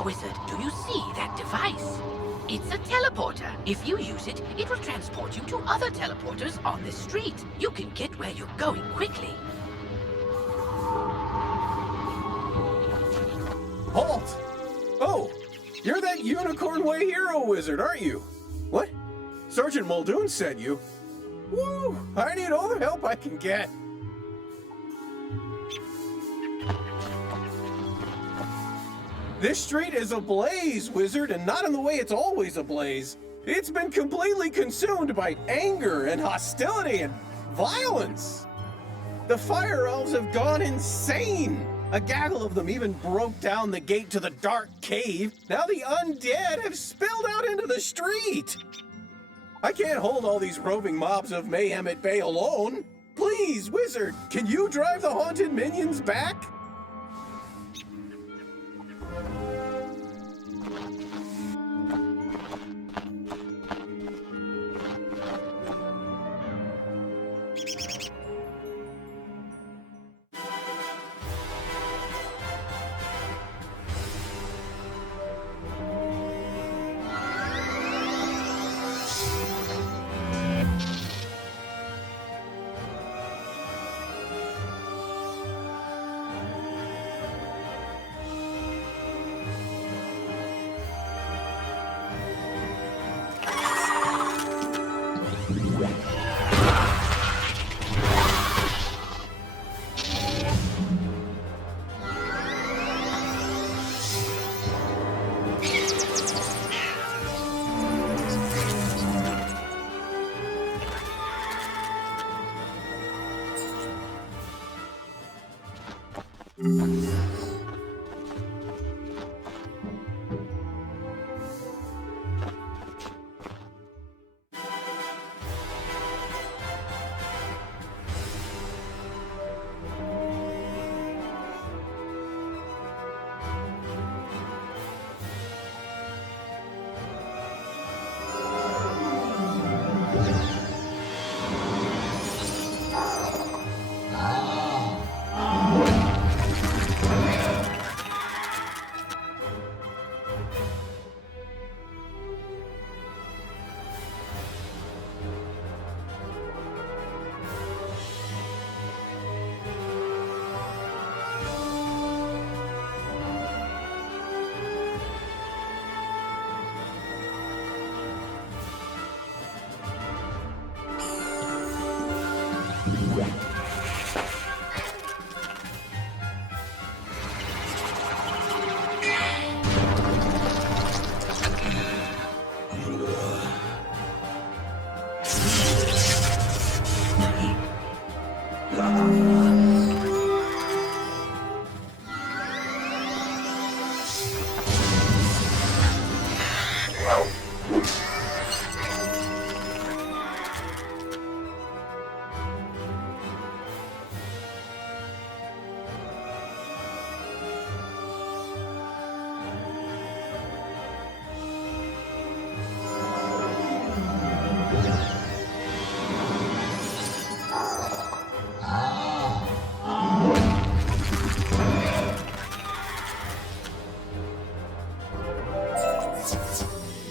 There, Wizard. Do you see that device? It's a teleporter. If you use it, it will transport you to other teleporters on this street. You can get where you're going quickly. Halt! Oh, you're that Unicorn Way hero wizard, aren't you? What? Sergeant Muldoon sent you? Woo! I need all the help I can get. This street is ablaze, Wizard, and not in the way it's always ablaze. It's been completely consumed by anger and hostility and violence. The fire elves have gone insane. A gaggle of them even broke down the gate to the dark cave. Now the undead have spilled out into the street. I can't hold all these roving mobs of mayhem at bay alone. Please, Wizard, can you drive the haunted minions back?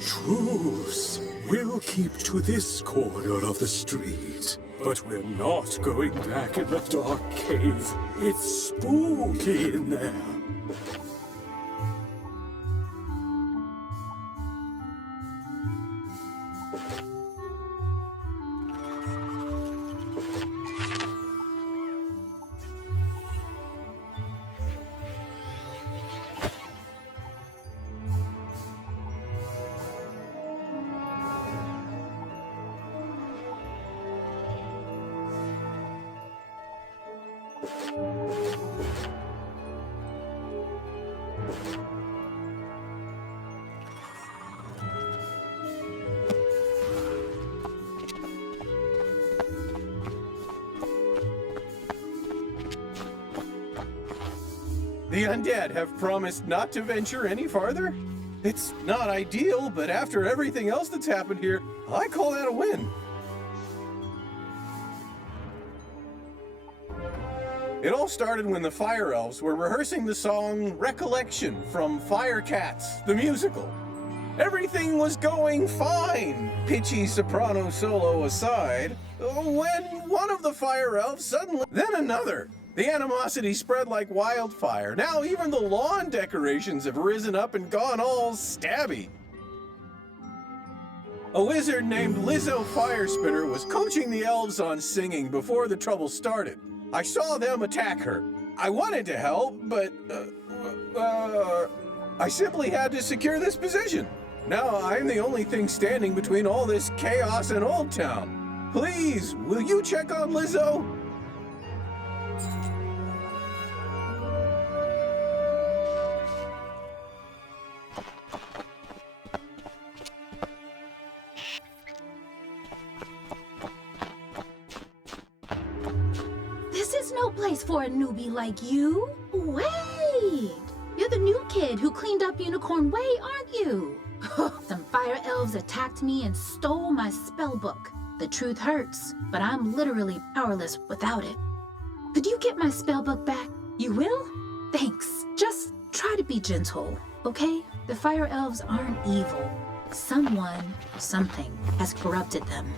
Truce. We'll keep to this corner of the street. But we're not going back in the dark cave. It's spooky in there. The undead have promised not to venture any farther? It's not ideal, but after everything else that's happened here, I call that a win. It all started when the Fire Elves were rehearsing the song Recollection from Fire Cats, the musical. Everything was going fine, pitchy soprano solo aside, when one of the Fire Elves suddenly, then another. The animosity spread like wildfire. Now even the lawn decorations have risen up and gone all stabby. A wizard named Lizzo Firespitter was coaching the elves on singing before the trouble started. I saw them attack her. I wanted to help, but, I simply had to secure this position. Now I'm the only thing standing between all this chaos and Old Town. Please, will you check on Lizzo? This is no place for a newbie like you. Wait! You're the new kid who cleaned up Unicorn Way, aren't you? Some fire elves attacked me and stole my spell book. The truth hurts, but I'm literally powerless without it. Could you get my spell book back? You will? Thanks. Just try to be gentle, okay? The fire elves aren't evil. Someone, something, has corrupted them.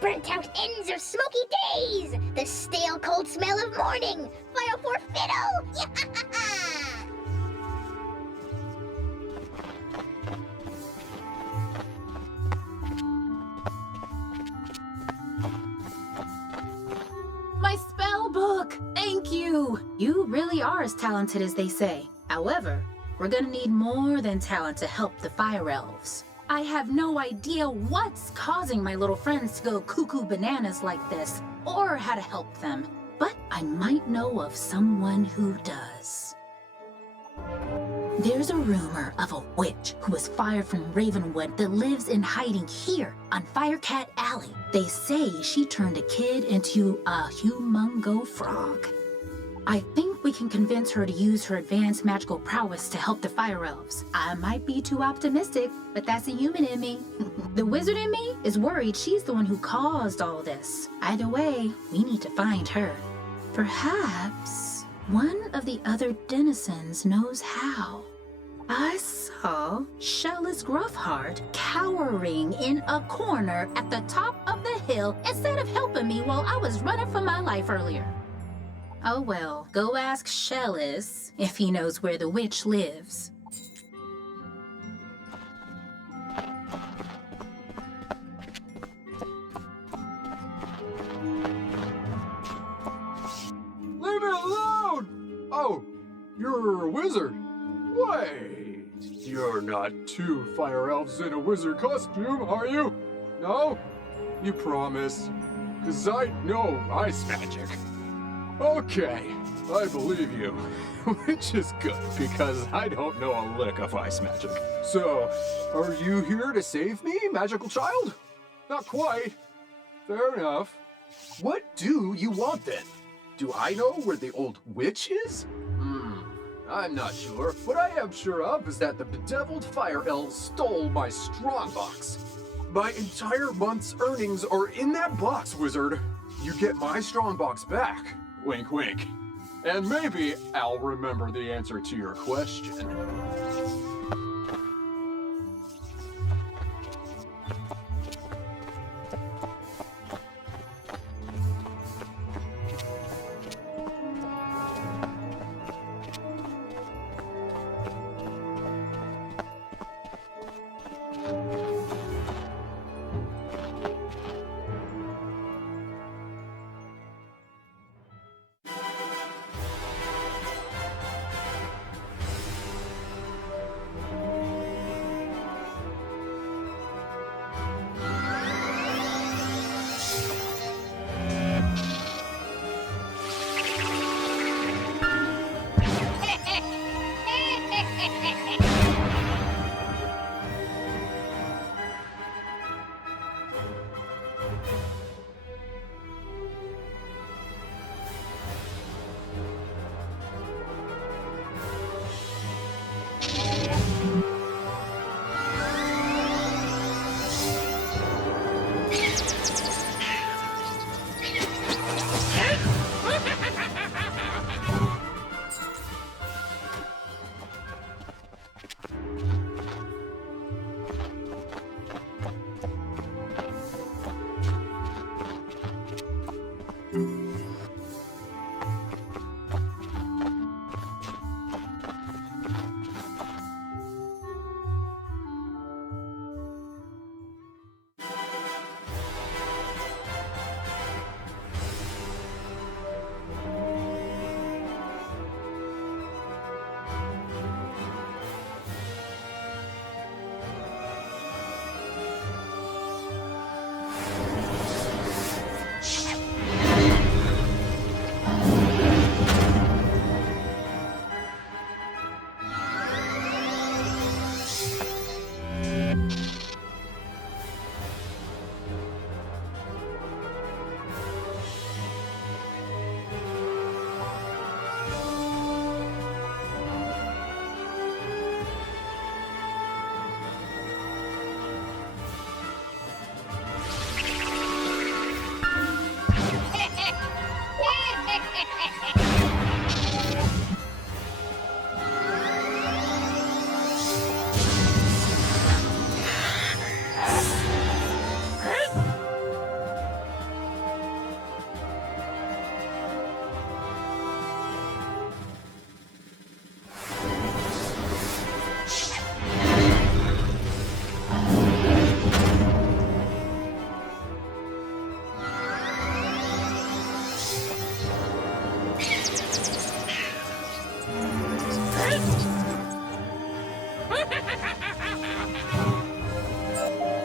Burnt out ends of smoky days! The stale cold smell of morning! Fire for fiddle! My spell book! Thank you! You really are as talented as they say. However, we're gonna need more than talent to help the fire elves. I have no idea what's causing my little friends to go cuckoo bananas like this, or how to help them. But I might know of someone who does. There's a rumor of a witch who was fired from Ravenwood that lives in hiding here on Firecat Alley. They say she turned a kid into a humongo frog. I think we can convince her to use her advanced magical prowess to help the fire elves. I might be too optimistic, but that's a human in me. The wizard in me is worried she's the one who caused all this. Either way, we need to find her. Perhaps one of the other denizens knows how. I saw Shellis Gruffheart cowering in a corner at the top of the hill instead of helping me while I was running for my life earlier. Oh well, go ask Shellis if he knows where the witch lives. Leave me alone! Oh, you're a wizard. Wait, you're not two fire elves in a wizard costume, are you? No? You promise? 'Cause I know ice magic. Okay, I believe you. Which is good, because I don't know a lick of ice magic. So, are you here to save me, magical child? Not quite. Fair enough. What do you want then? Do I know where the old witch is? I'm not sure. What I am sure of is that the bedeviled fire elves stole my strongbox. My entire month's earnings are in that box, wizard. You get my strongbox back. Wink, wink. And maybe I'll remember the answer to your question.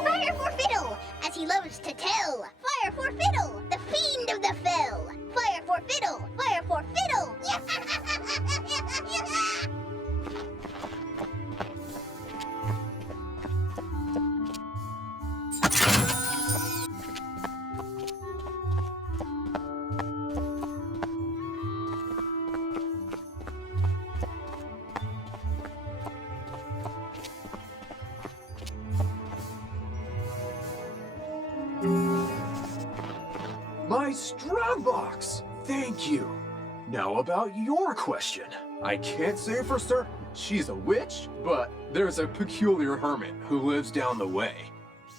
Fire for Fiddle, as he loves to tell. Fire for Fiddle, the fiend of the fell. Fire for Fiddle, fire for Fiddle. My strongbox! Thank you. Now about your question. I can't say for certain she's a witch, but there's a peculiar hermit who lives down the way.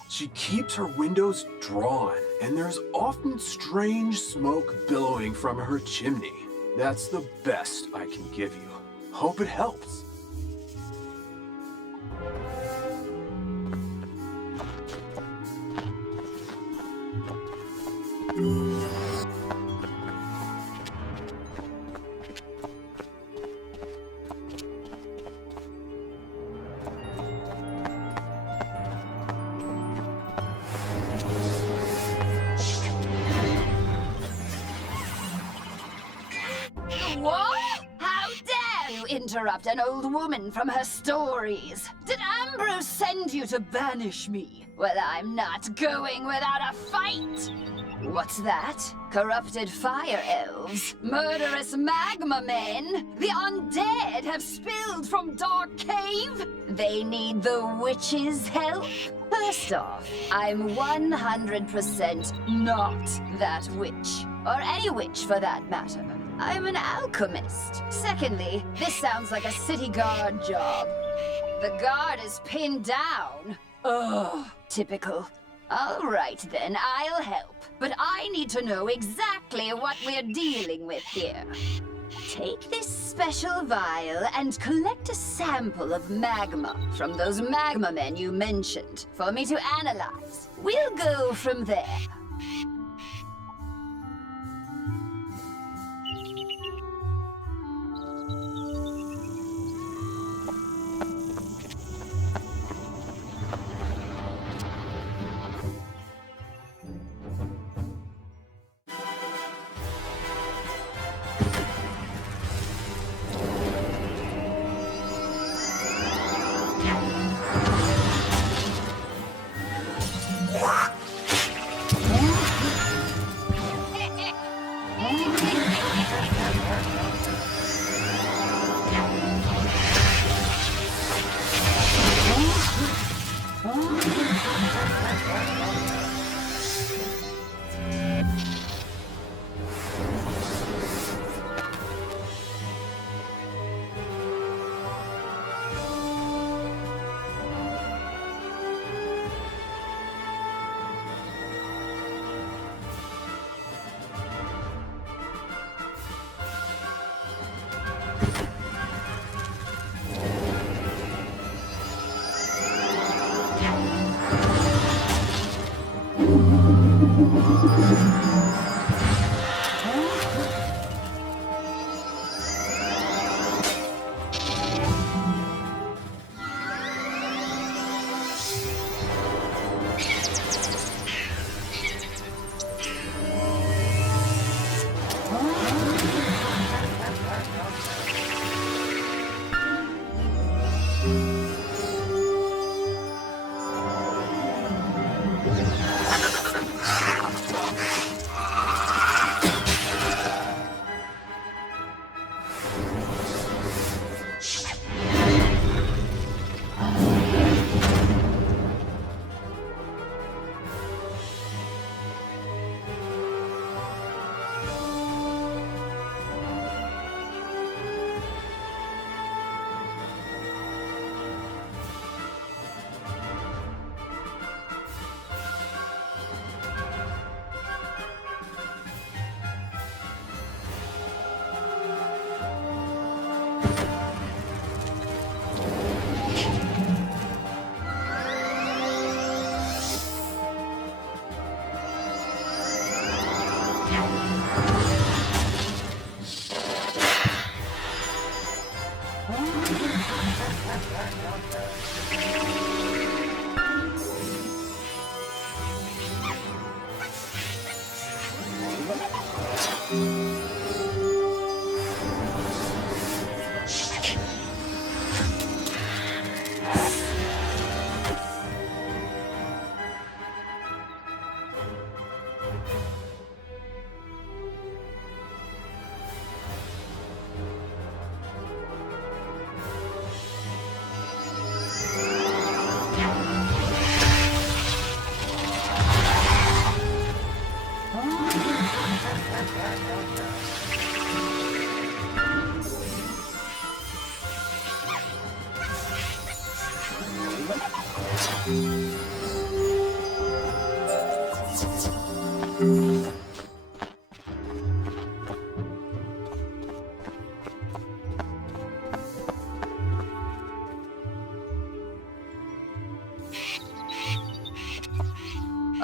She keeps her windows drawn, and there's often strange smoke billowing from her chimney. That's the best I can give you. Hope it helps. What? How dare you interrupt an old woman from her stories? Did Ambrose send you to banish me? Well, I'm not going without a fight! What's that? Corrupted fire elves? Murderous magma men? The undead have spilled from Dark Cave? They need the witch's help? First off, I'm 100% not that witch. Or any witch for that matter. I'm an alchemist. Secondly, this sounds like a city guard job. The guard is pinned down. Ugh, typical. All right then, I'll help. But I need to know exactly what we're dealing with here. Take this special vial and collect a sample of magma from those magma men you mentioned for me to analyze. We'll go from there.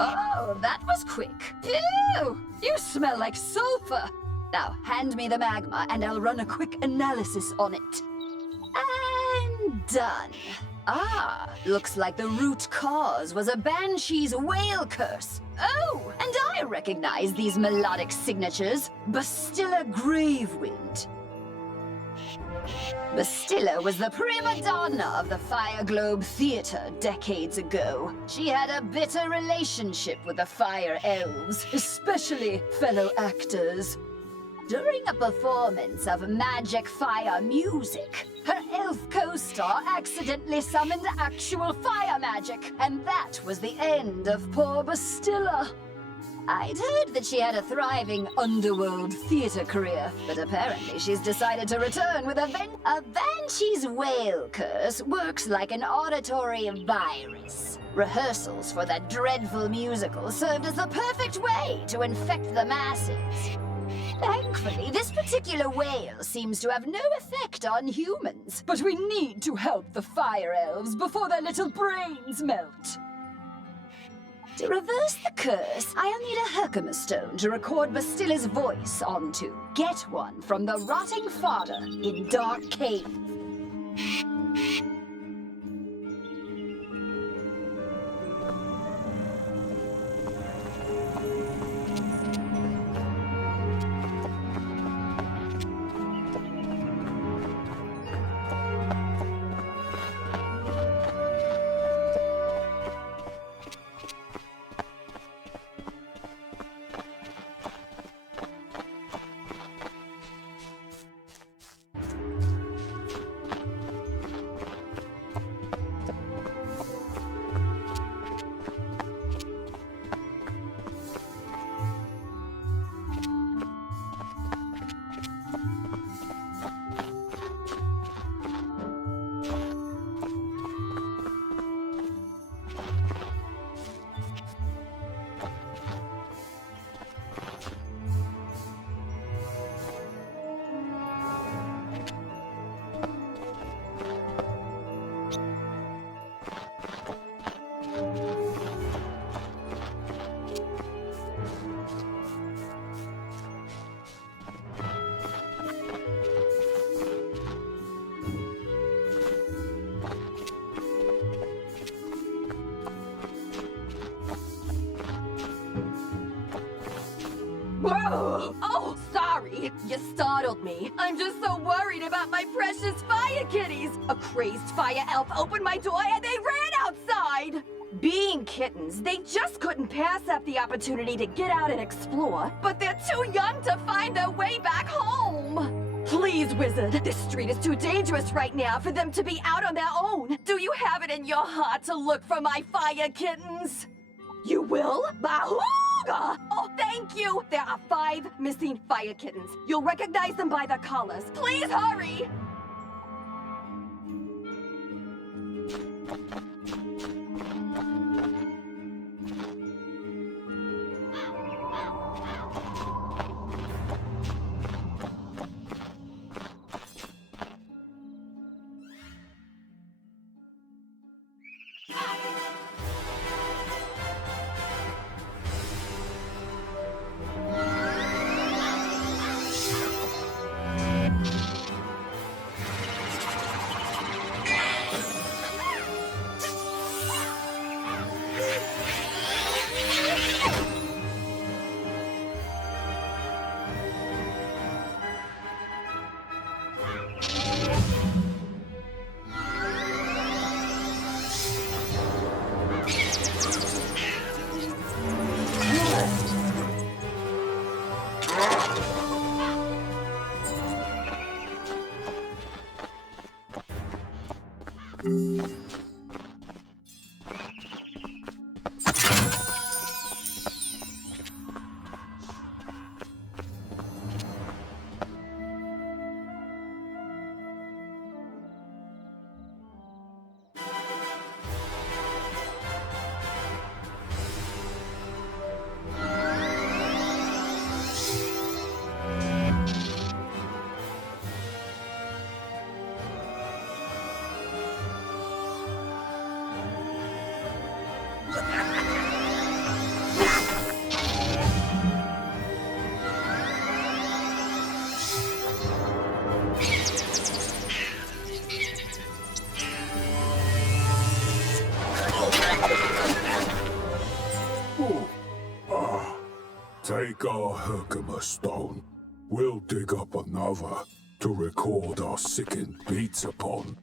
Oh, that was quick. Ew! You smell like sulfur. Now, hand me the magma and I'll run a quick analysis on it. And done. Ah, looks like the root cause was a banshee's whale curse. Oh, and I recognize these melodic signatures. Bastilla Gravewind. Bastilla was the prima donna of the Fire Globe Theater decades ago. She had a bitter relationship with the Fire Elves, especially fellow actors. During a performance of magic fire music, her elf co-star accidentally summoned actual fire magic, and that was the end of poor Bastilla. I'd heard that she had a thriving underworld theater career, but apparently she's decided to return with a Banshee's whale curse works like an auditory virus. Rehearsals for that dreadful musical served as the perfect way to infect the masses. Thankfully, this particular whale seems to have no effect on humans. But we need to help the fire elves before their little brains melt. To reverse the curse, I'll need a Herkimer stone to record Bastilla's voice onto. Get one from the rotting fodder in Dark Cave. Whoa! Oh, sorry. You startled me. I'm just so worried about my precious fire kitties. A crazed fire elf opened my door and they ran outside. Being kittens, they just couldn't pass up the opportunity to get out and explore, but they're too young to find their way back home. Please, Wizard, this street is too dangerous right now for them to be out on their own. Do you have it in your heart to look for my fire kittens? You will? Bahooga! Oh, thank you! There are 5 missing fire kittens. You'll recognize them by their collars. Please hurry! Take our Herkimer stone. We'll dig up another to record our sickened beats upon.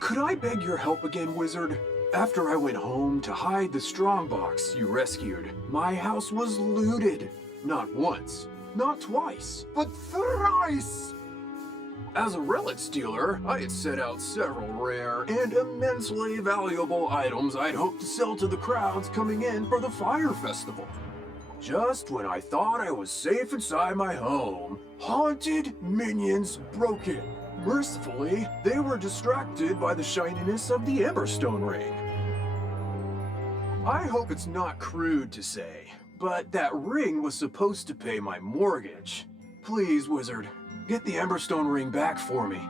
Could I beg your help again, Wizard? After I went home to hide the strongbox you rescued, my house was looted. Not once, not twice, but thrice! As a relic stealer, I had set out several rare and immensely valuable items I'd hoped to sell to the crowds coming in for the fire festival. Just when I thought I was safe inside my home, haunted minions broke in. Mercifully, they were distracted by the shininess of the Emberstone ring. I hope it's not crude to say, but that ring was supposed to pay my mortgage. Please, Wizard, get the Emberstone ring back for me.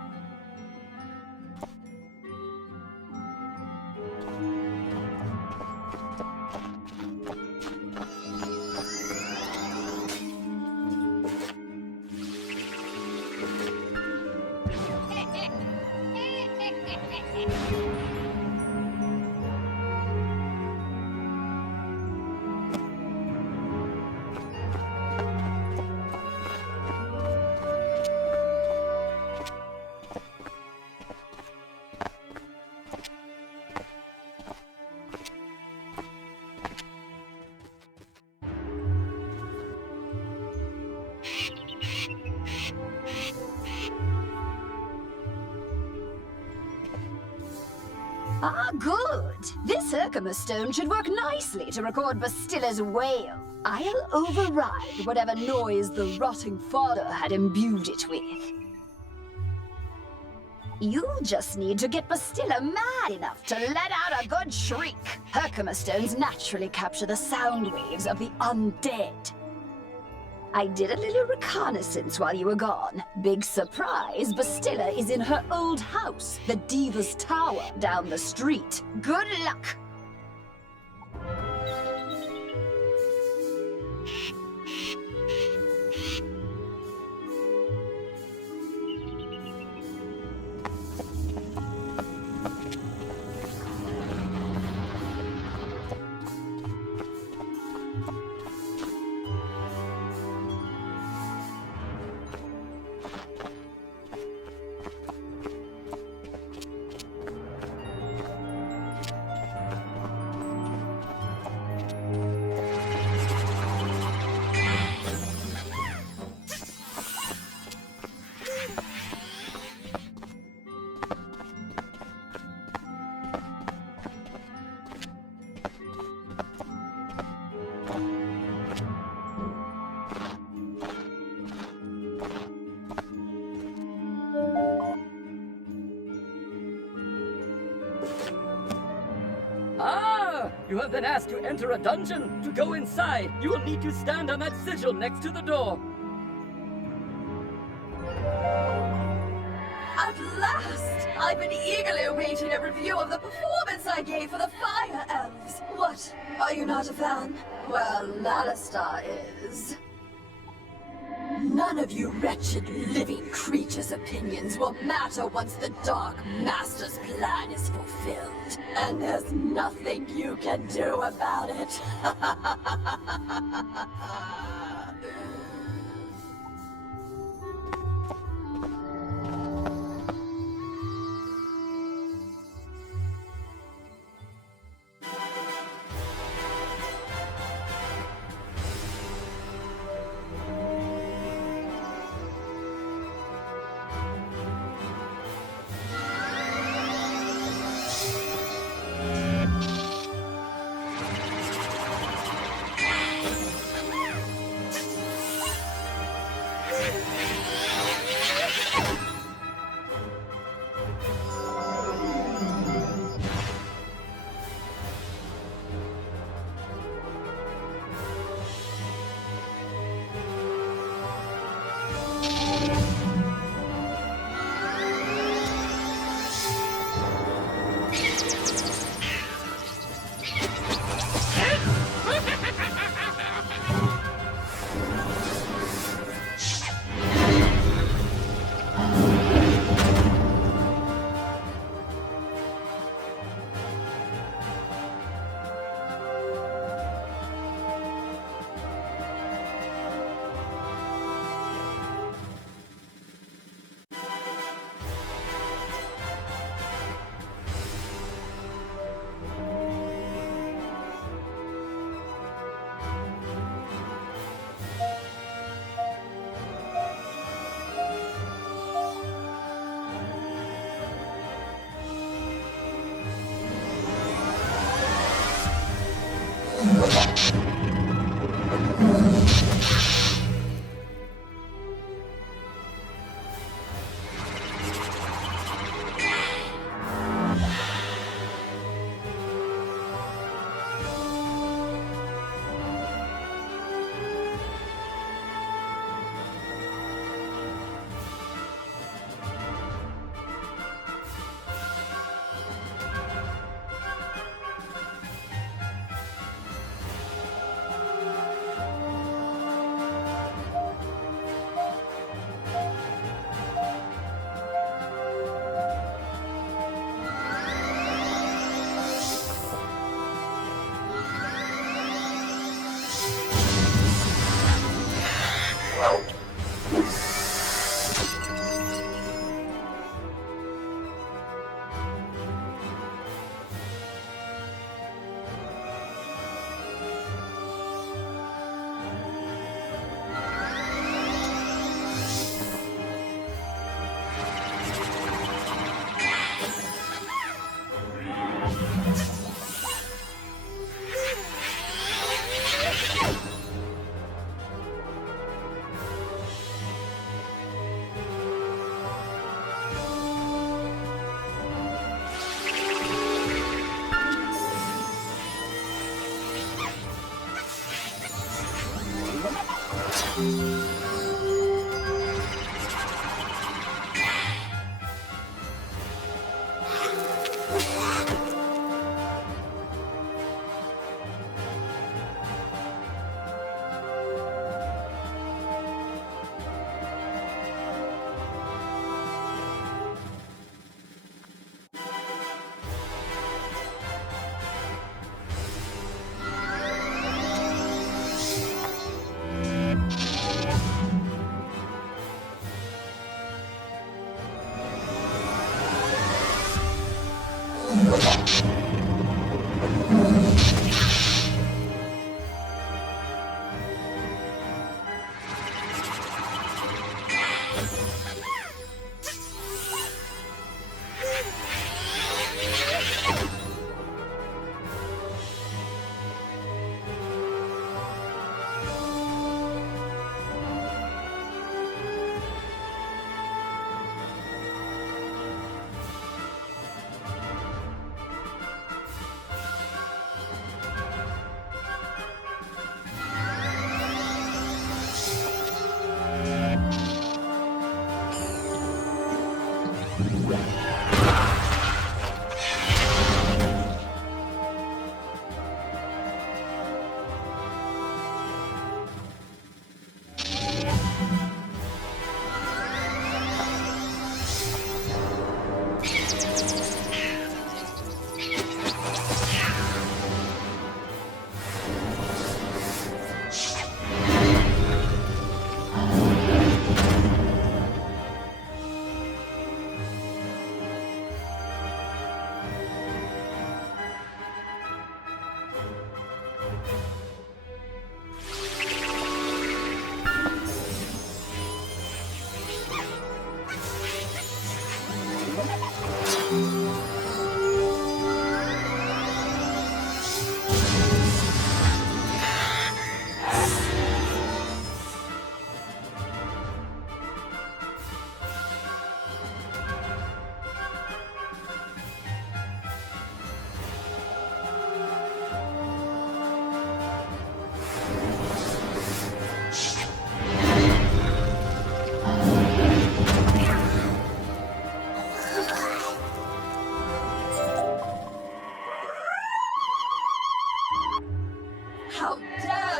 Ah, good. This Herkimer stone should work nicely to record Bastilla's wail. I'll override whatever noise the rotting father had imbued it with. You just need to get Bastilla mad enough to let out a good shriek. Herkimer stones naturally capture the sound waves of the undead. I did a little reconnaissance while you were gone. Big surprise, Bastilla is in her old house, the Diva's Tower, down the street. Good luck! Ah! You have been asked to enter a dungeon. To go inside, you will need to stand on that sigil next to the door. At last! I've been eagerly awaiting a review of the performance I gave for the Fire Elves. What? Are you not a fan? Well, Alistar is. None of you wretched living creatures' opinions will matter once the Dark Master's plan is fulfilled. And there's nothing you can do about it.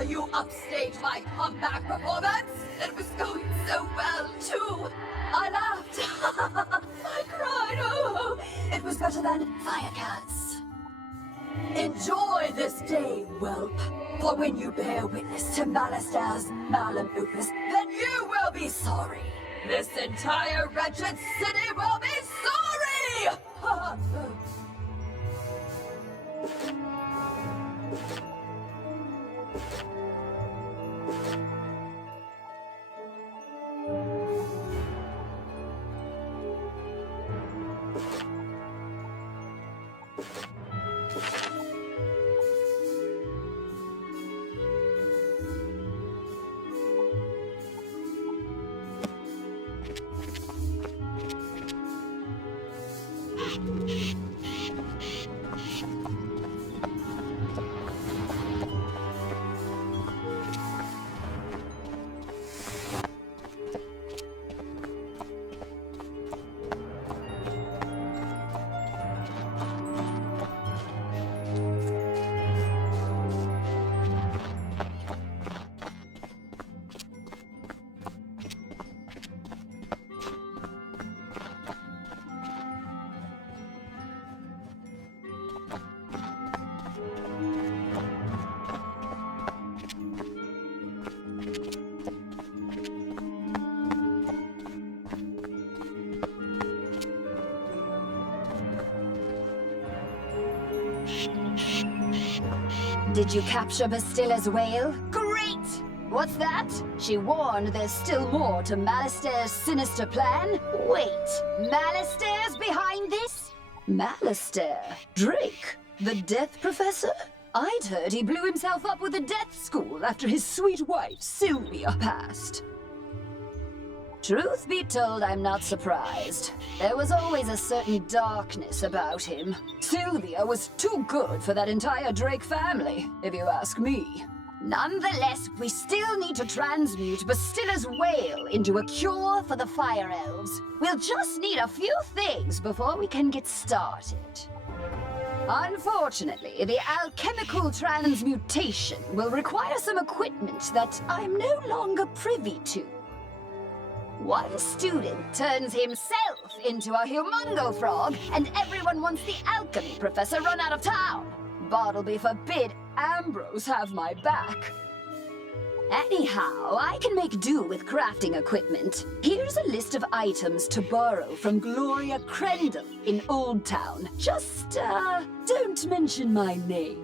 you upstaged my comeback performance. It was going so well, too. I laughed. I cried. Oh, it was better than Firecats. Enjoy this day, whelp. For when you bear witness to Malister's malum opus, then you will be sorry. This entire wretched city will be sorry! Did you capture Bastilla's whale? Great! What's that? She warned there's still more to Malister's sinister plan? Wait, Malister's behind this? Malister? Drake? The Death Professor? I'd heard he blew himself up with the Death School after his sweet wife, Sylvia, passed. Truth be told, I'm not surprised. There was always a certain darkness about him. Sylvia was too good for that entire Drake family, if you ask me. Nonetheless, we still need to transmute Bastilla's whale into a cure for the Fire Elves. We'll just need a few things before we can get started. Unfortunately, the alchemical transmutation will require some equipment that I'm no longer privy to. One student turns himself into a humongo frog, and everyone wants the alchemy professor run out of town. Bartleby forbid Ambrose have my back. Anyhow, I can make do with crafting equipment. Here's a list of items to borrow from Gloria Crendel in Old Town. Just, don't mention my name.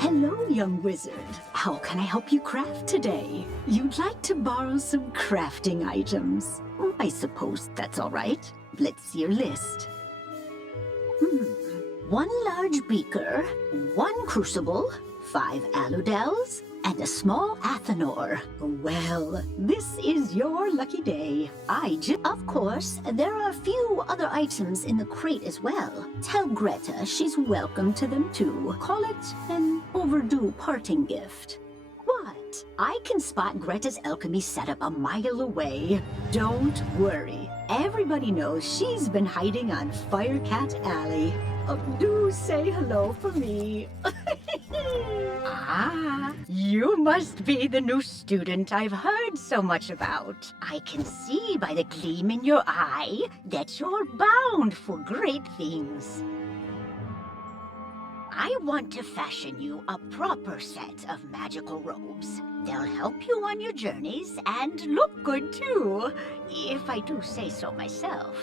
Hello, young wizard. How can I help you craft today? You'd like to borrow some crafting items. I suppose that's all right. Let's see your list. One large beaker, 1 crucible, 5 aludels, and a small Athenor. Well, this is your lucky day. Of course, there are a few other items in the crate as well. Tell Greta she's welcome to them too. Call it an overdue parting gift. What? I can spot Greta's alchemy setup a mile away. Don't worry. Everybody knows she's been hiding on Firecat Alley. Do say hello for me. Ah, you must be the new student I've heard so much about. I can see by the gleam in your eye that you're bound for great things. I want to fashion you a proper set of magical robes. They'll help you on your journeys and look good too, if I do say so myself.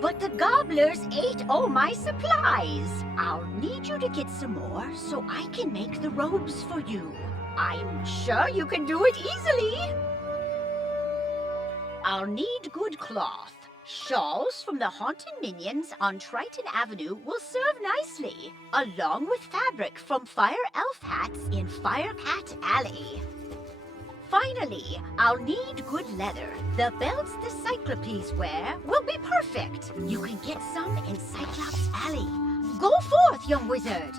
But the gobblers ate all my supplies. I'll need you to get some more so I can make the robes for you. I'm sure you can do it easily. I'll need good cloth. Shawls from the haunted minions on Triton Avenue will serve nicely, along with fabric from Fire Elf hats in Firecat Alley. Finally, I'll need good leather. The belts the Cyclopes wear will be perfect. You can get some in Cyclops Alley. Go forth, young wizard.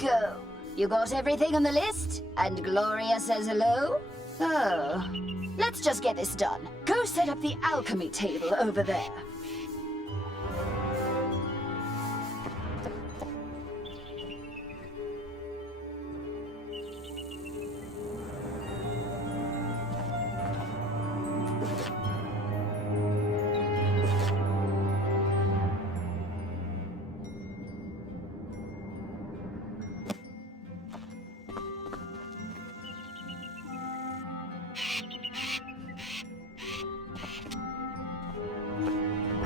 go. You got everything on the list? And Gloria says hello? Oh. Let's just get this done. Go set up the alchemy table over there.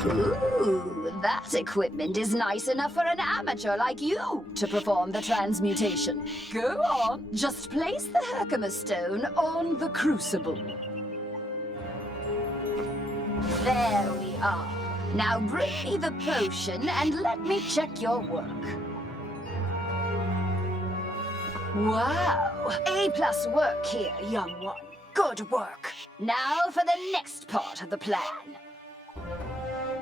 Ooh, that equipment is nice enough for an amateur like you to perform the transmutation. Go on, just place the Herkimer stone on the crucible. There we are. Now bring me the potion and let me check your work. Wow, A+ work here, young one. Good work. Now for the next part of the plan.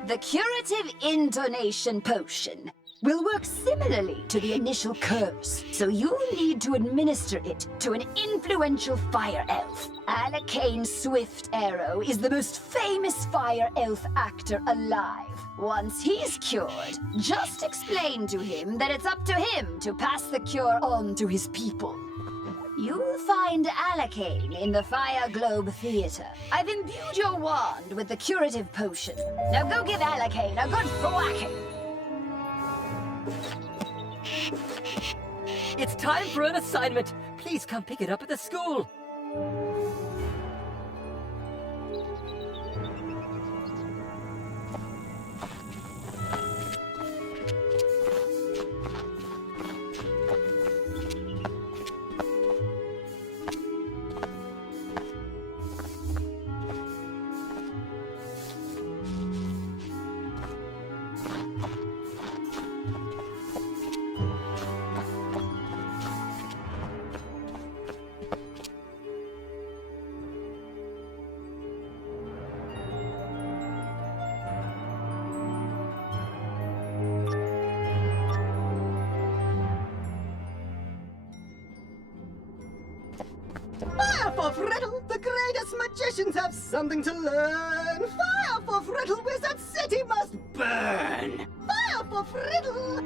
The curative intonation potion will work similarly to the initial curse, so you need to administer it to an influential fire elf. Alakane Swift Arrow is the most famous fire elf actor alive. Once he's cured, just explain to him that it's up to him to pass the cure on to his people. You'll find Alakane in the Fire Globe Theater. I've imbued your wand with the curative potion. Now go give Alakane a good thwacking. It's time for an assignment. Please come pick it up at the school. Fire for Friddle! The greatest magicians have something to learn! Fire for Friddle! Wizard City must burn! Fire for Friddle!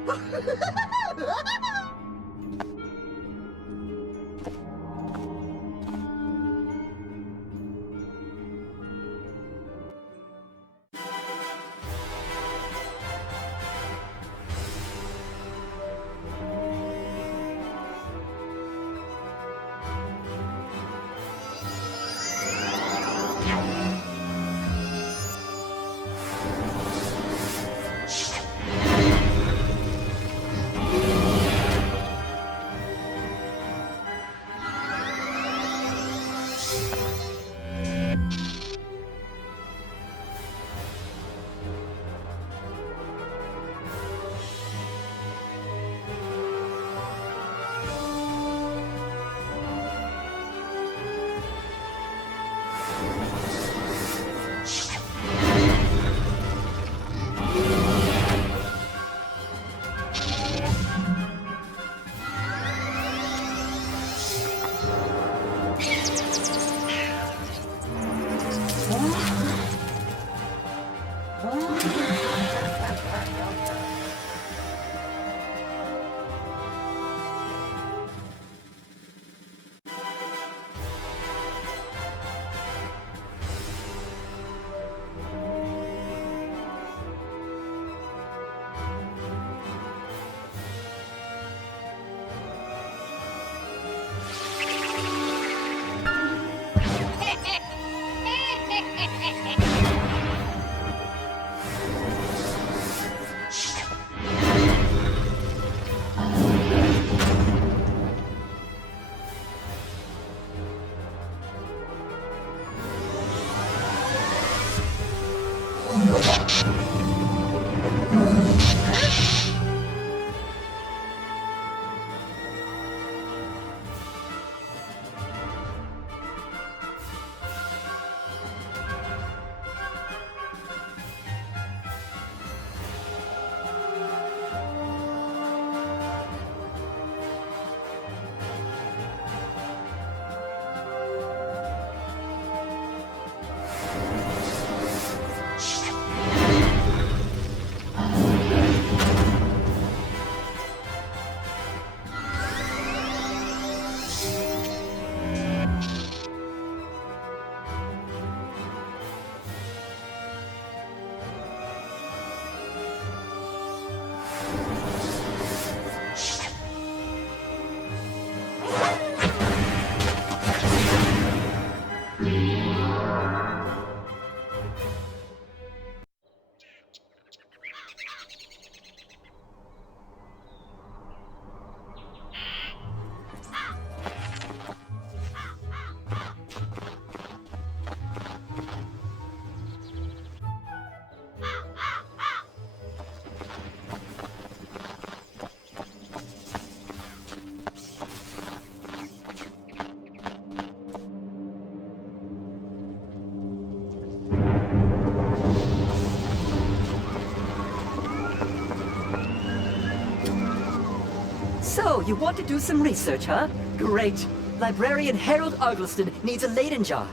So, you want to do some research, huh? Great. Librarian Harold Argleston needs a Leyden jar.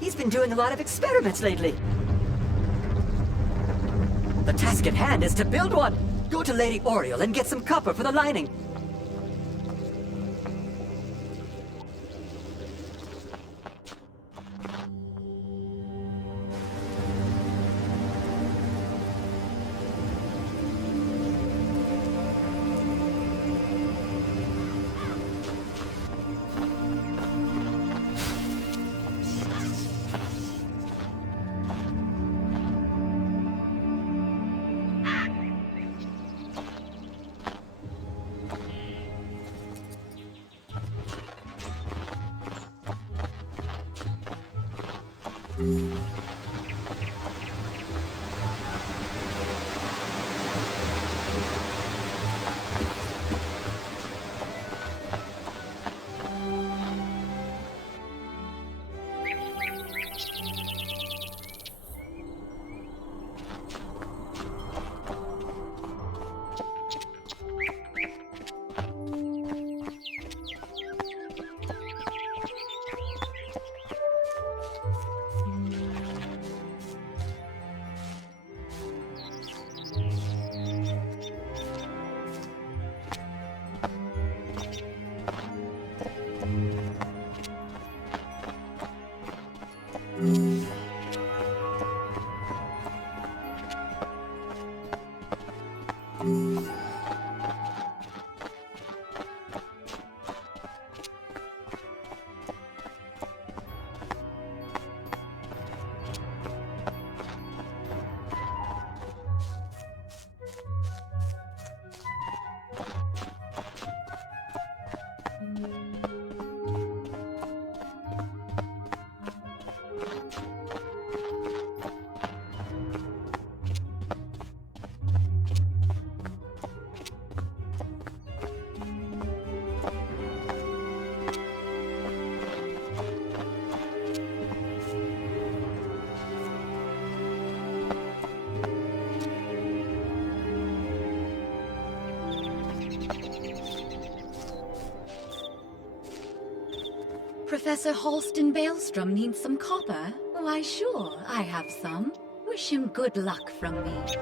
He's been doing a lot of experiments lately. The task at hand is to build one. Go to Lady Oriole and get some copper for the lining. Professor Halston Baelstrom needs some copper? Why, sure, I have some. Wish him good luck from me.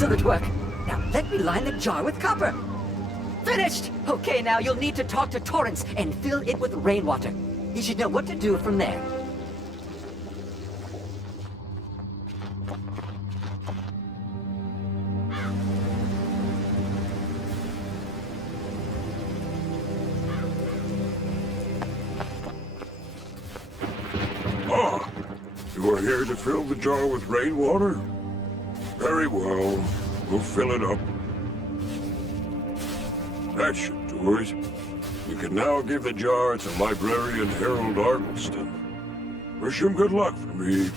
Excellent work. Now let me line the jar with copper. Finished! Okay, now you'll need to talk to Torrance and fill it with rainwater. You should know what to do from there. Ah, you are here to fill the jar with rainwater? Very well. We'll fill it up. That should do it. You can now give the jar to Librarian Harold Argleston. Wish him good luck for me.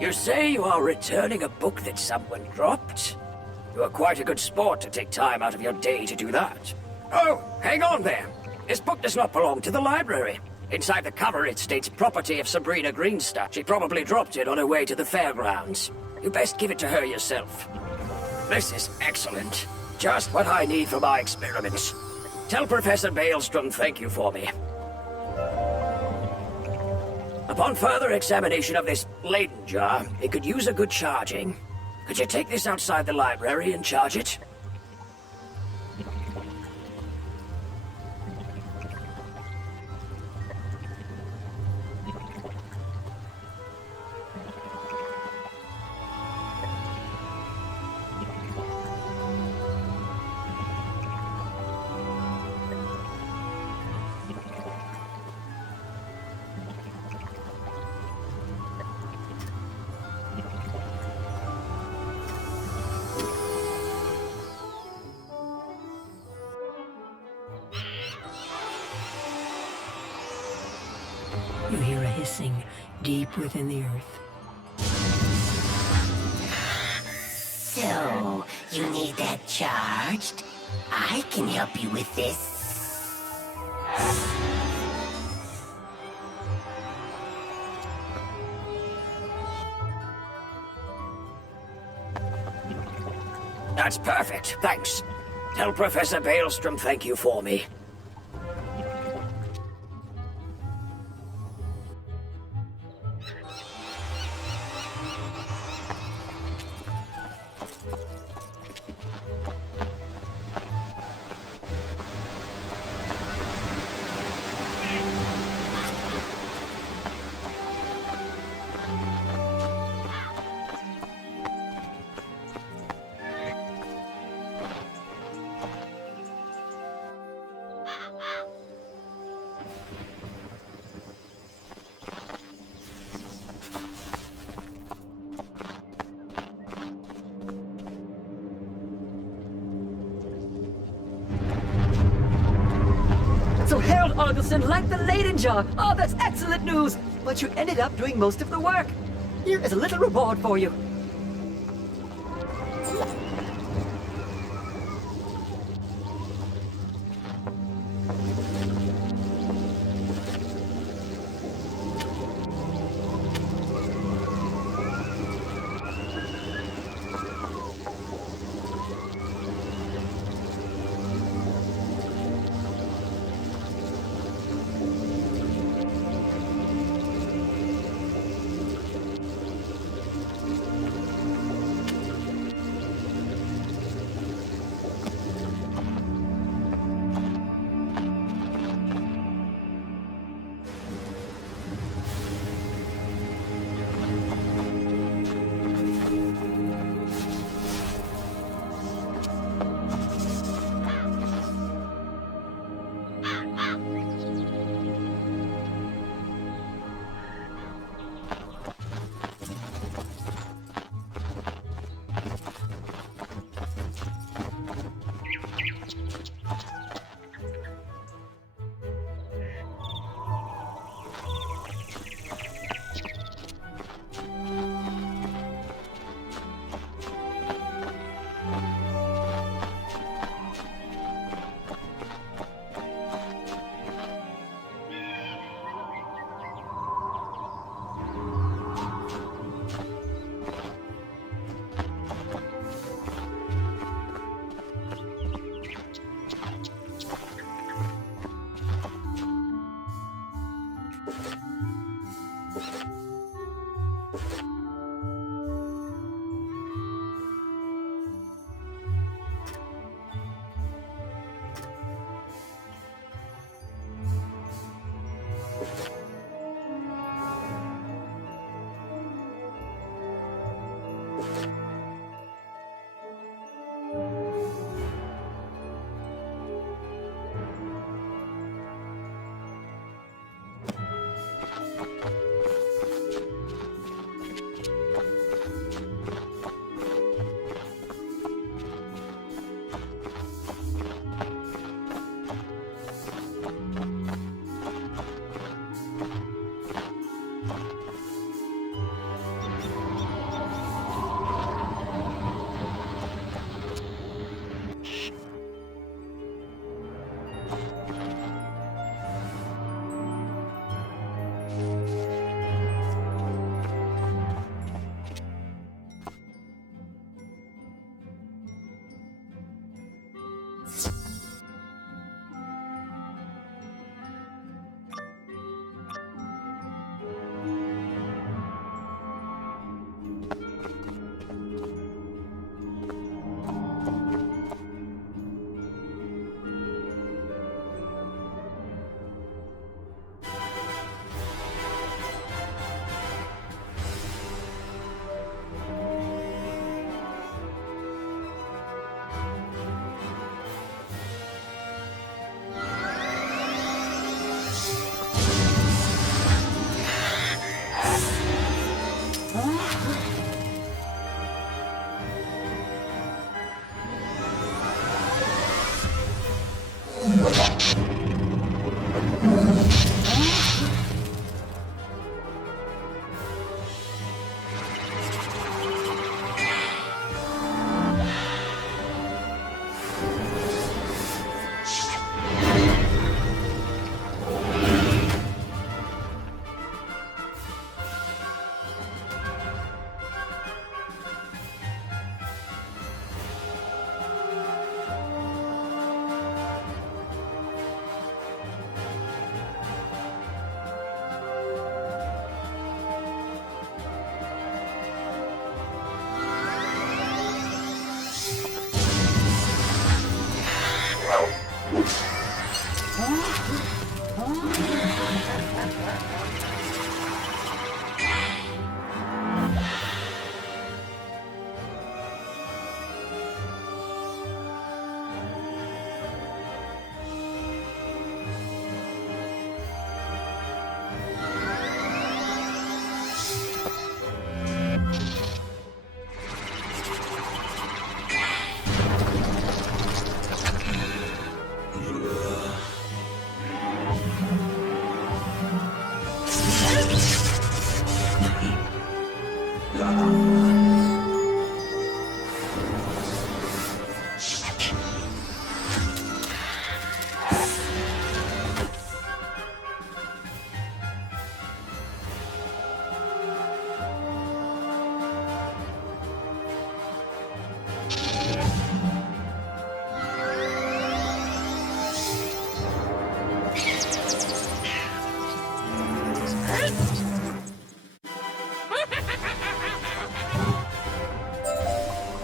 You say you are returning a book that someone dropped? You are quite a good sport to take time out of your day to do that. Oh, hang on there. This book does not belong to the library. Inside the cover it states property of Sabrina Greenstaff. She probably dropped it on her way to the fairgrounds. You best give it to her yourself. This is excellent. Just what I need for my experiments. Tell Professor Baelstrom thank you for me. Upon further examination of this Leyden jar, it could use a good charging. Could you take this outside the library and charge it? You hear a hissing deep within the earth. So, you need that charged? I can help you with this. That's perfect, thanks. Tell Professor Baelstrom thank you for me. So Harold Argleston liked the Leyden jar. Oh, that's excellent news. But you ended up doing most of the work. Here is a little reward for you.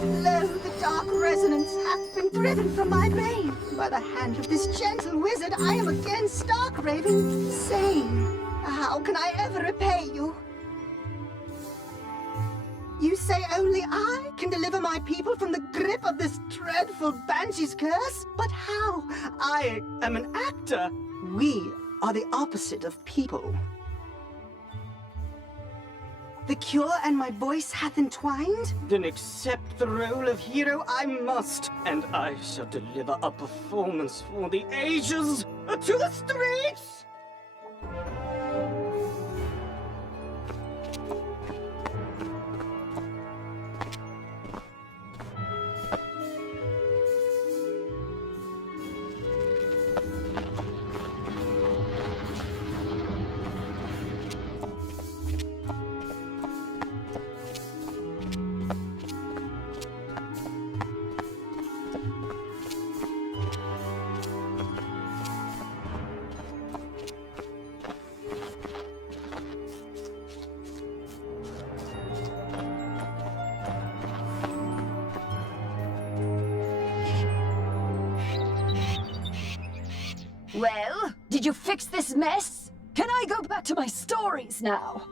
Lo, the dark resonance hath been driven from my brain. By the hand of this gentle wizard, I am again stark raving, sane. How can I ever repay you? You say only I can deliver my people from the grip of this dreadful banshee's curse? But how? I am an actor. We are the opposite of people. The cure and my voice hath entwined? Then accept the role of hero I must, and I shall deliver a performance for the ages. To the streets! Well, did you fix this mess? Can I go back to my stories now?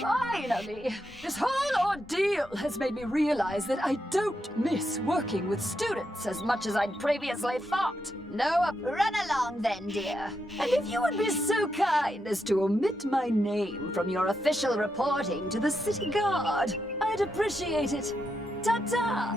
Finally! This whole ordeal has made me realize that I don't miss working with students as much as I'd previously thought. No, run along then, dear. And if you would be so kind as to omit my name from your official reporting to the city guard, I'd appreciate it. Ta-ta!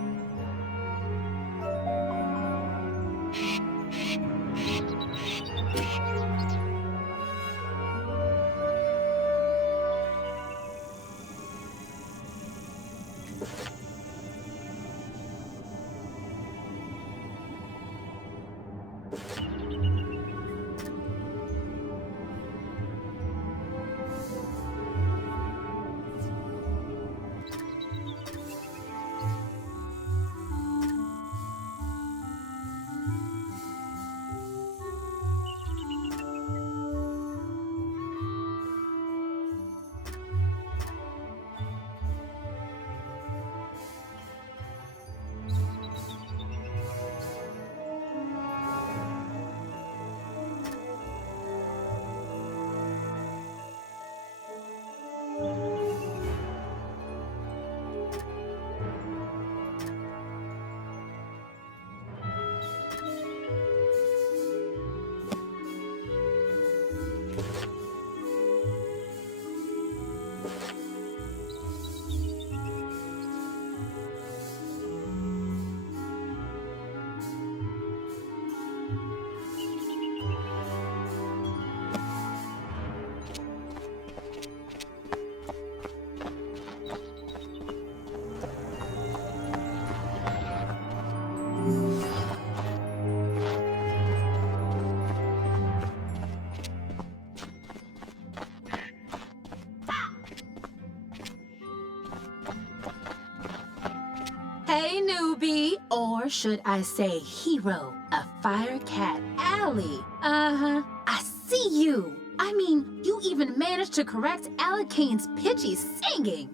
Hey, newbie, or should I say hero of Firecat Alley. Uh-huh, I see you. I mean, you even managed to correct Alicane's pitchy singing.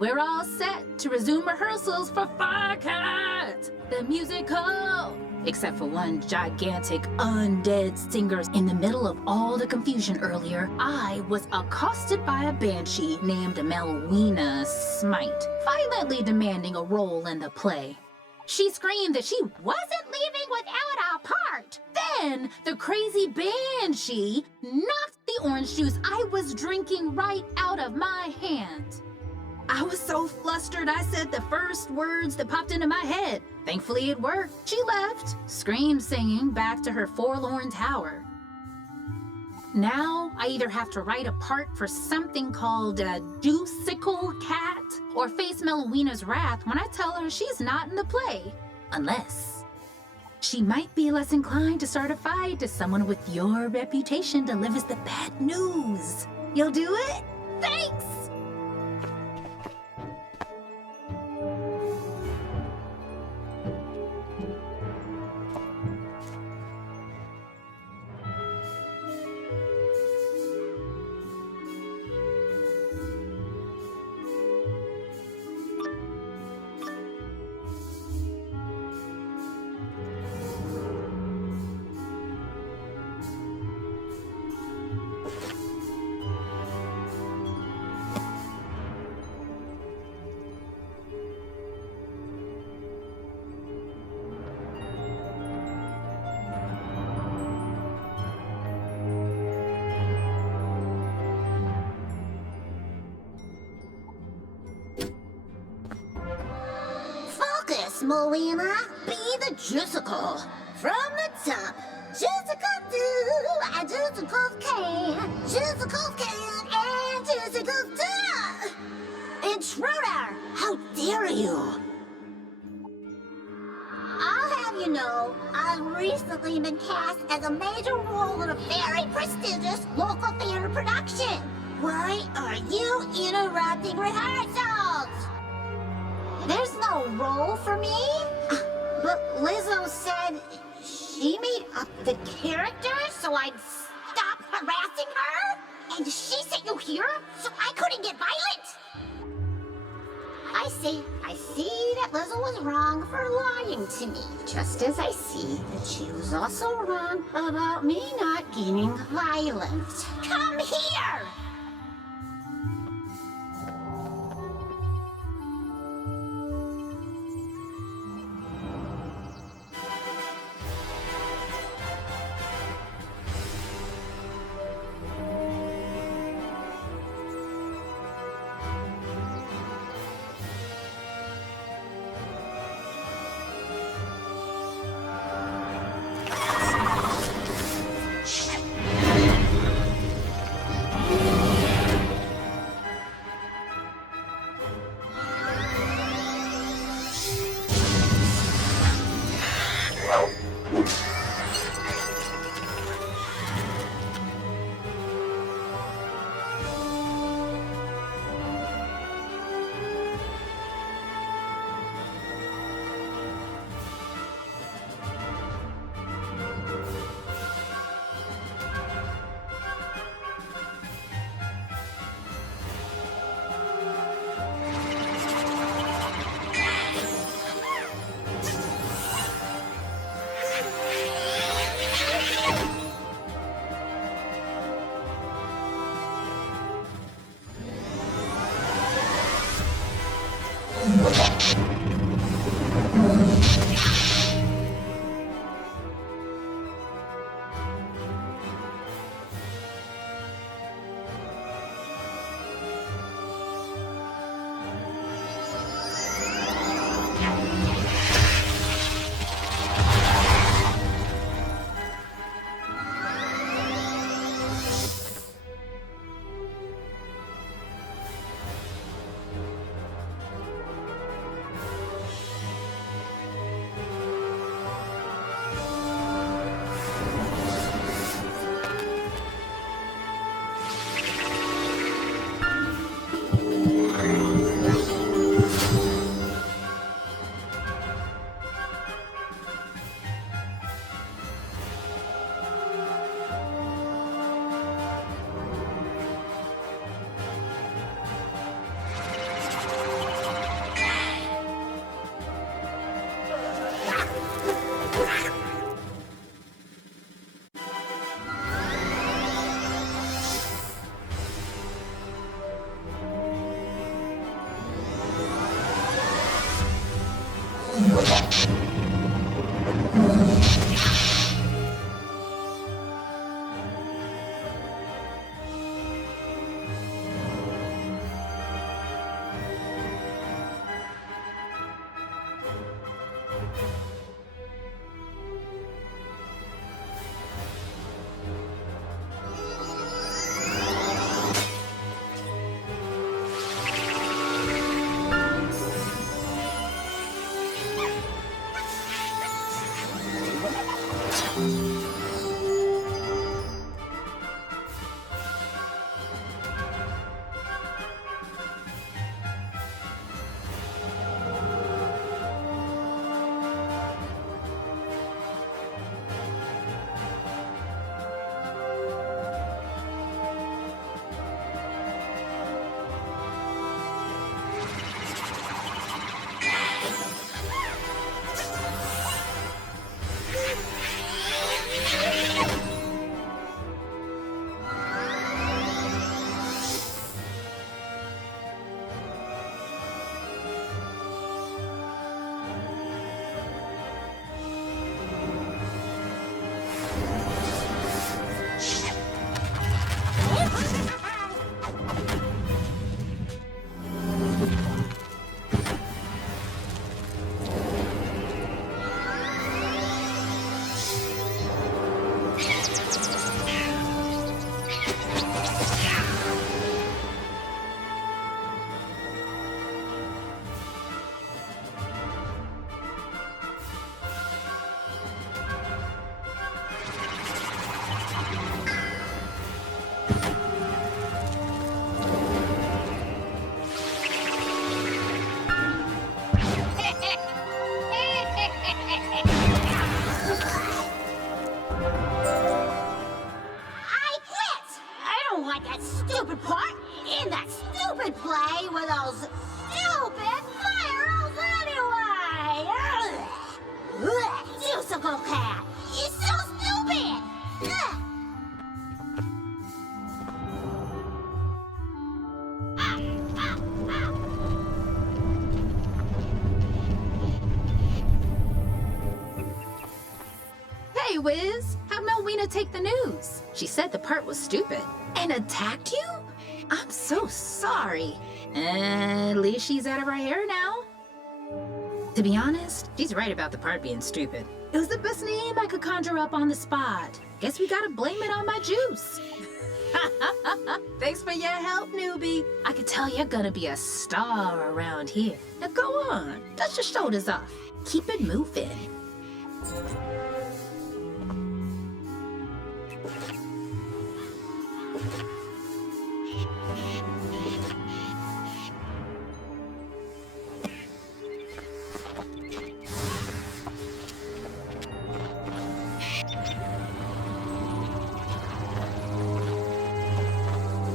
We're all set to resume rehearsals for Firecat, the musical. Except for one gigantic undead singer. In the middle of all the confusion earlier, I was accosted by a banshee named Melwina Smite, violently demanding a role in the play. She screamed that she wasn't leaving without our part. Then the crazy banshee knocked the orange juice I was drinking right out of my hand. I was so flustered I said the first words that popped into my head. Thankfully it worked. She left, scream singing back to her forlorn tower. Now I either have to write a part for something called a Deucical Cat or face Melwina's wrath when I tell her she's not in the play. Unless she might be less inclined to start a fight if someone with your reputation delivers the bad news. You'll do it? Thanks! Melina, be the Juicicle. From the top, Juicicle do, and Juicicles can, Juicicles can, and Juicicles do. Intruder, how dare you? I'll have you know, I've recently been cast as a major role in a very prestigious local theater production. Why are you interrupting rehearsals? There's no role for me? But Lizzo said she made up the character so I'd stop harassing her? And she sent you here so I couldn't get violent? I see that Lizzo was wrong for lying to me, just as I see that she was also wrong about me not getting violent. Come here! stupid part in that stupid play with those stupid fire elves anyway! Ugh. Musical cat! It's so stupid! Ugh. Hey, Wiz, how'd Melwina take the news? She said the part was stupid. And attacked you? I'm so sorry. At least she's out of her hair now. To be honest, she's right about the part being stupid. It was the best name I could conjure up on the spot. Guess we gotta blame it on my juice. Thanks for your help, newbie. I could tell you're gonna be a star around here. Now go on, dust your shoulders off. Keep it moving.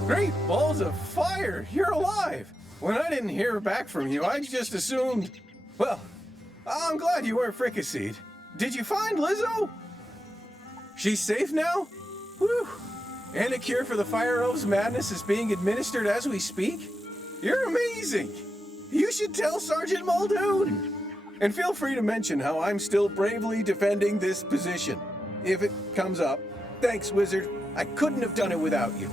Great balls of fire! You're alive! When I didn't hear back from you, I just assumed... Well, I'm glad you weren't fricasseed. Did you find Lizzo? She's safe now? Whew. And a cure for the Fire Elves' madness is being administered as we speak? You're amazing! You should tell Sergeant Muldoon! And feel free to mention how I'm still bravely defending this position. If it comes up. Thanks, Wizard. I couldn't have done it without you.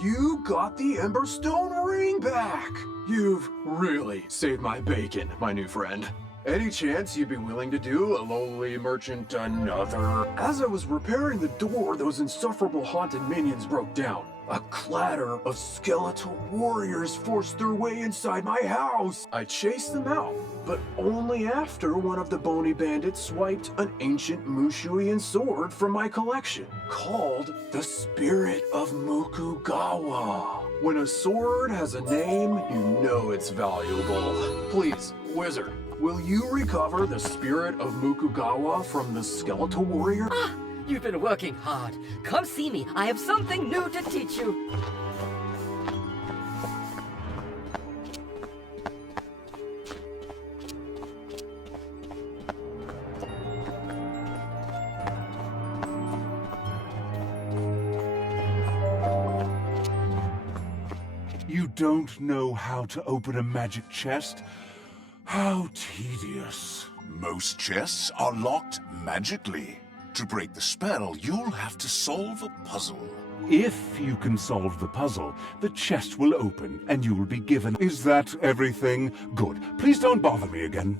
You got the Emberstone ring back! You've really saved my bacon, my new friend. Any chance you'd be willing to do a lowly merchant another? As I was repairing the door, those insufferable haunted minions broke down. A clatter of skeletal warriors forced their way inside my house. I chased them out, but only after one of the bony bandits swiped an ancient Mushuian sword from my collection, called the Spirit of Mukugawa. When a sword has a name, you know it's valuable. Please, Wizard, will you recover the Spirit of Mukugawa from the skeletal warrior? Ah, you've been working hard. Come see me. I have something new to teach you. You don't know how to open a magic chest? How tedious. Most chests are locked magically. To break the spell, you'll have to solve a puzzle. If you can solve the puzzle, the chest will open and you will be given... Is that everything? Good. Please don't bother me again.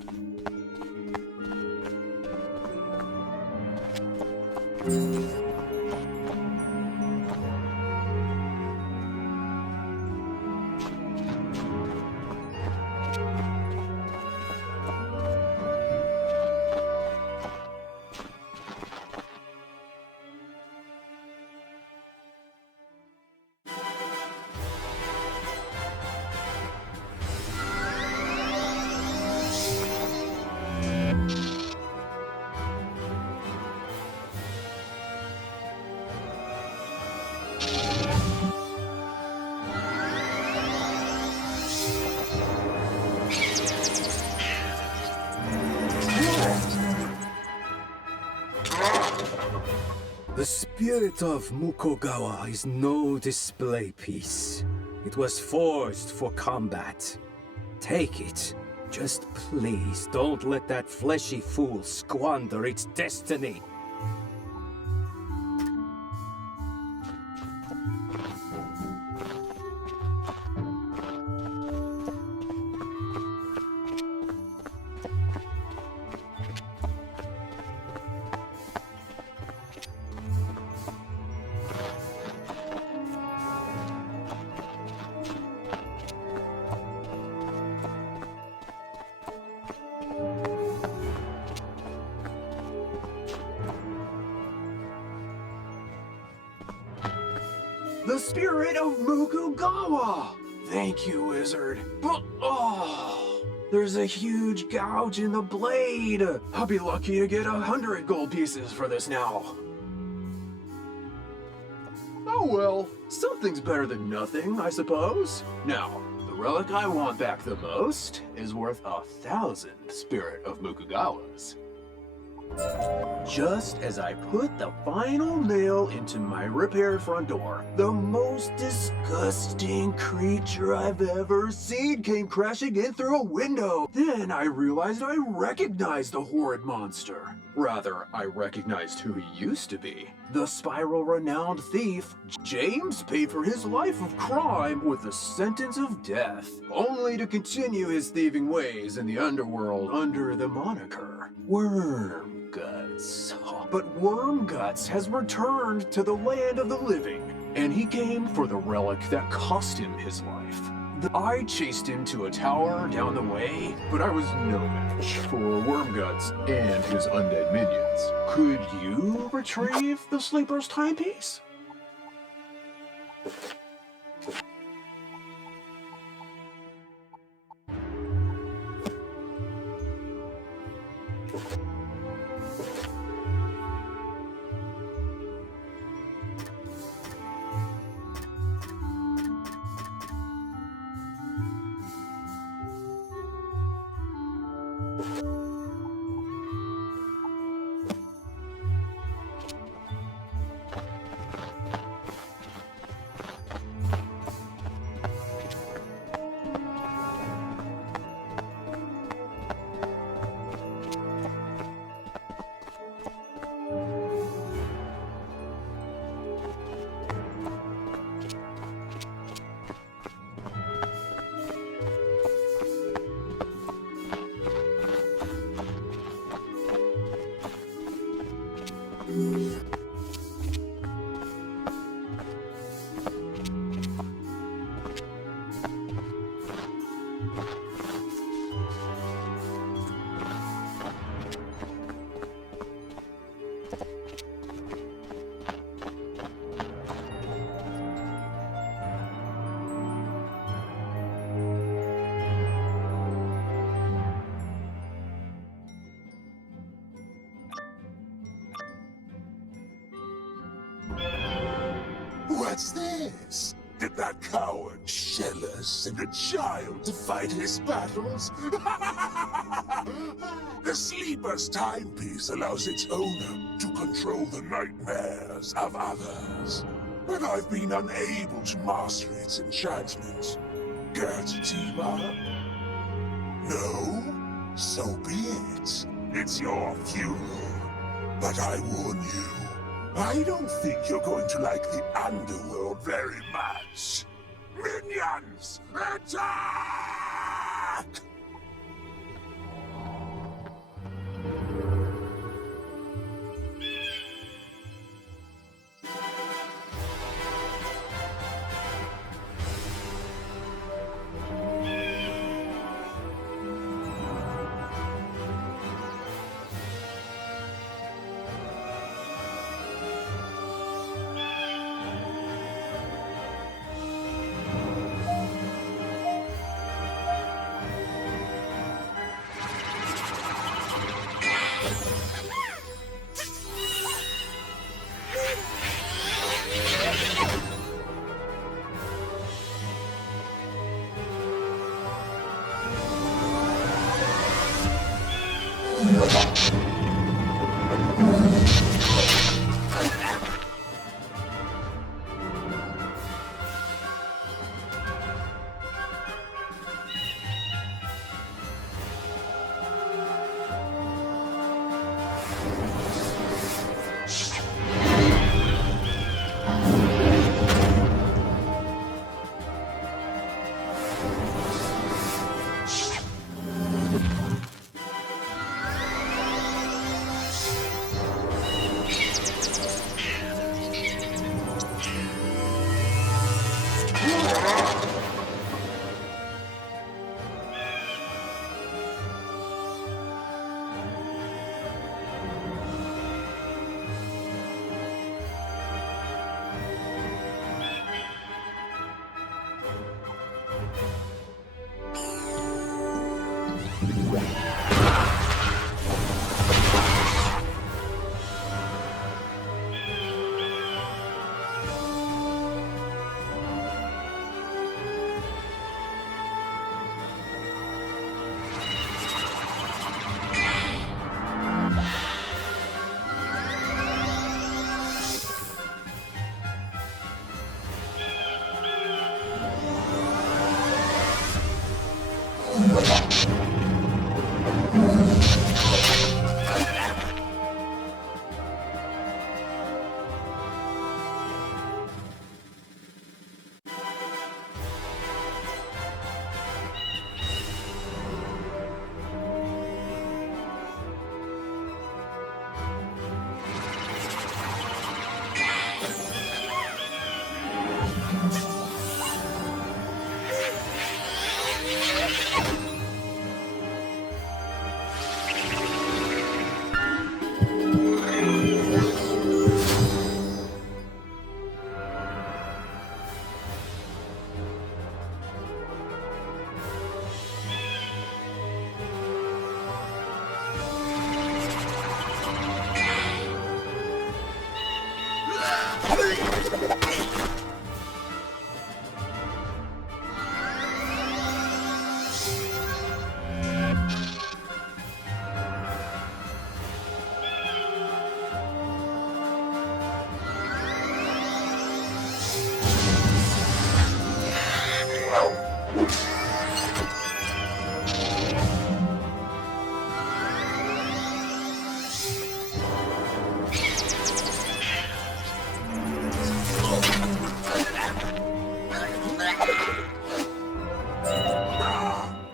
The spirit of Mukogawa is no display piece. It was forged for combat. Take it. Just please don't let that fleshy fool squander its destiny. The spirit of Mukugawa! Thank you, Wizard. But, there's a huge gouge in the blade. I'll be lucky to get 100 gold pieces for this now. Oh well, something's better than nothing, I suppose. Now, the relic I want back the most is worth 1,000 spirit of Mukugawas. Just as I put the final nail into my repaired front door, the most disgusting creature I've ever seen came crashing in through a window. Then I realized I recognized the horrid monster. Rather, I recognized who he used to be. The spiral-renowned thief, James, paid for his life of crime with a sentence of death, only to continue his thieving ways in the underworld under the moniker Wormguts. But Wormguts has returned to the land of the living, and he came for the relic that cost him his life. I chased him to a tower down the way, but I was no match for Wormguts and his undead minions. Could you retrieve the Sleeper's timepiece? What's this? Did that coward shell us send a child to fight his battles? The Sleeper's timepiece allows its owner to control the nightmares of others. But I've been unable to master its enchantments. Care to team up? No? So be it. It's your funeral. But I warn you, I don't think you're going to like the underworld very much. Minions, attack!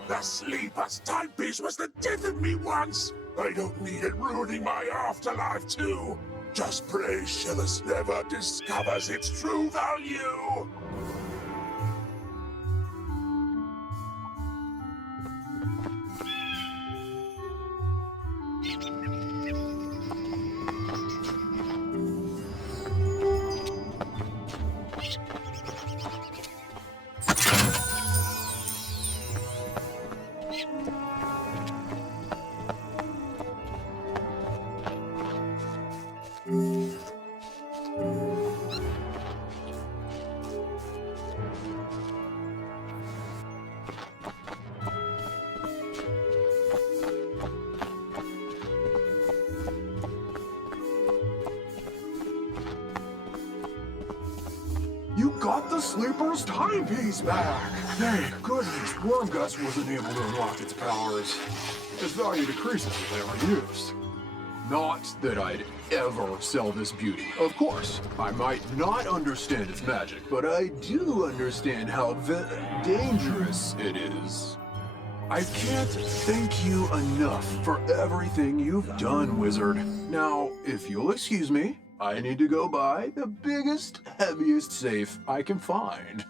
The sleeper's timepiece was the death of me once. I don't need it ruining my afterlife too. Just pray Shillis never discovers its true value. You got the sleeper's timepiece back! Thank goodness Wormgus wasn't able to unlock its powers. Its value decreases if they are used. Not that I'd ever sell this beauty. Of course, I might not understand its magic, but I do understand how dangerous it is. I can't thank you enough for everything you've done, Wizard. Now, if you'll excuse me, I need to go buy the biggest, heaviest safe I can find.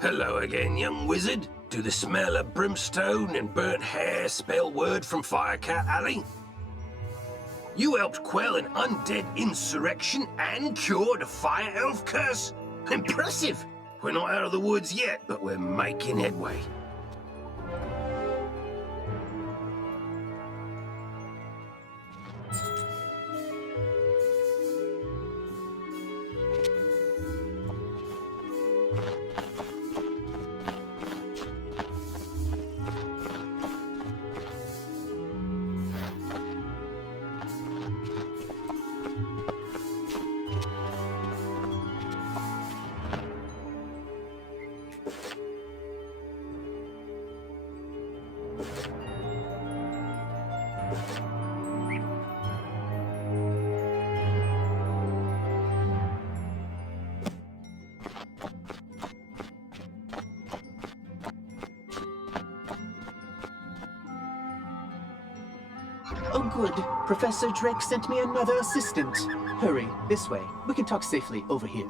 Hello again, young wizard. Do the smell of brimstone and burnt hair spell word from Firecat Alley? You helped quell an undead insurrection and cured a fire elf curse? Impressive! We're not out of the woods yet, but we're making headway. I'm good. Professor Drake sent me another assistant. Hurry, this way. We can talk safely over here.